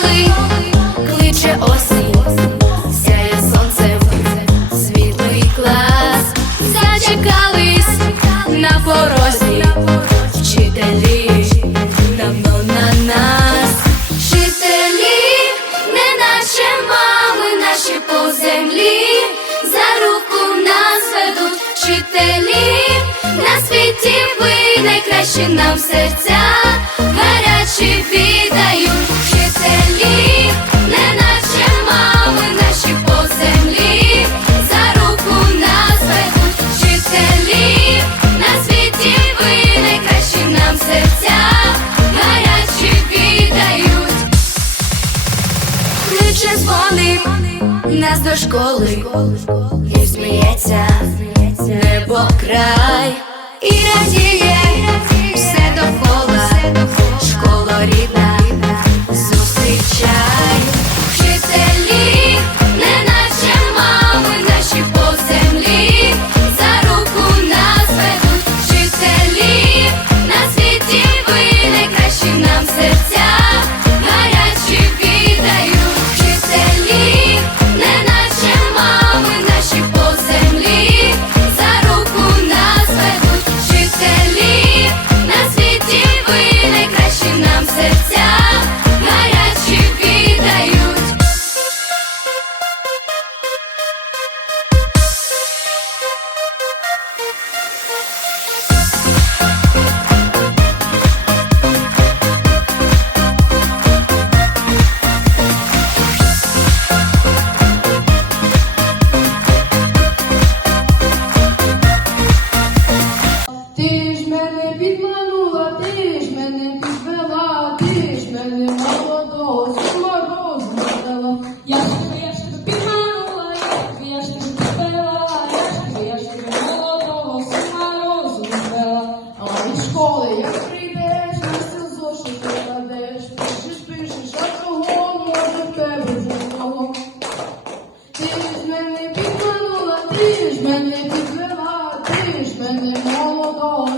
коли кличе осінь, сяє сонце в світлий клас, зачекались на порозі, вчителі. Давно на нас, вчителі, не наче мами, наші по землі, за руку нас ведуть, вчителі, на світі ви найкращі нам серця. нас до школи і сміється небо край. Ти ж мене підвела, ти ж мене підвела, ти ж мене молодо.